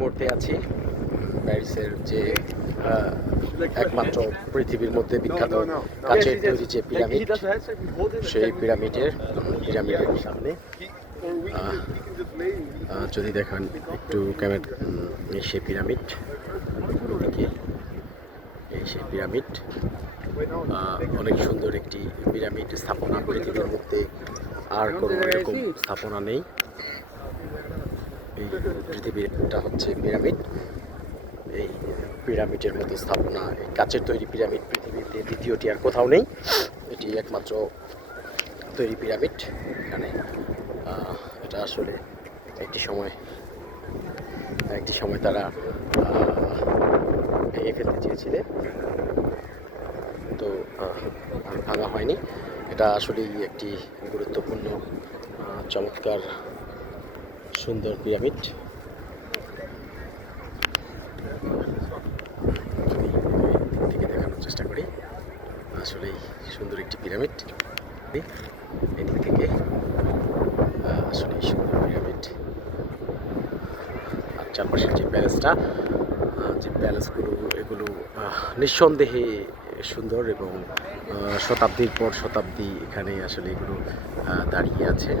মুহূর্তে আছি প্যারিসের যে একমাত্র পৃথিবীর মধ্যে বিখ্যাত কাচের তৈরি যে পিরামিড, সেই পিরামিডের সামনে। যদি দেখেন একটু ক্যামেরা, সেই পিরামিড, ওদিকে এই সেই পিরামিড, অনেক সুন্দর একটি পিরামিড স্থাপনা। পৃথিবীর মধ্যে আর কোনো এরকম স্থাপনা নেই। এই পৃথিবীরটা হচ্ছে পিরামিড। এই পিরামিডের মতো স্থাপনা, এই কাচের তৈরি পিরামিড পৃথিবীতে দ্বিতীয়টি আর কোথাও নেই। এটি একমাত্র তৈরি পিরামিড এখানে। এটা আসলে একটি সময় তারা ভেঙে ফেলতে চেয়েছিলেন, তো ভাঙা হয়নি। এটা আসলেই একটি গুরুত্বপূর্ণ, চমৎকার, সুন্দর পিরামিড। থেকে দেখানোর চেষ্টা করি, আসলেই সুন্দর একটি পিরামিড। এদিক থেকে আসলেই সুন্দর পিরামিড। আর চারপাশের যে প্যালেসগুলো, এগুলো নিঃসন্দেহে সুন্দর এবং শতাব্দীর পর শতাব্দী এখানে আসলে এগুলো দাঁড়িয়ে আছে।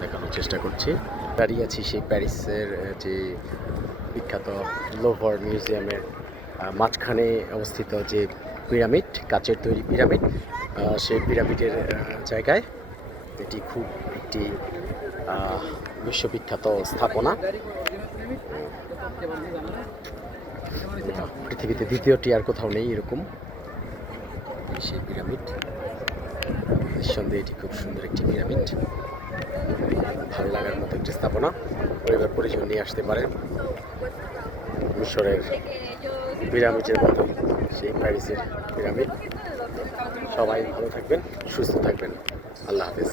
দেখানোর চেষ্টা করছি। দাঁড়িয়ে আছি সেই প্যারিসের যে বিখ্যাত লোভার মিউজিয়ামের মাঝখানে অবস্থিত যে পিরামিড, কাচের তৈরি পিরামিড, সেই পিরামিডের জায়গায়। এটি খুব একটি বিশ্ববিখ্যাত স্থাপনা। পৃথিবীতে দ্বিতীয়টি আর কোথাও নেই এরকম সেই পিরামিড। নিঃসন্দেহে এটি খুব সুন্দর একটি পিরামিড, ভালো লাগার মতো একটি স্থাপনা। পরিবার পরিজন নিয়ে আসতে পারেন। মিশরের পিরামিডের মতো সেই প্যারিসের পিরামিড। সবাই ভালো থাকবেন, সুস্থ থাকবেন। আল্লাহ হাফেজ।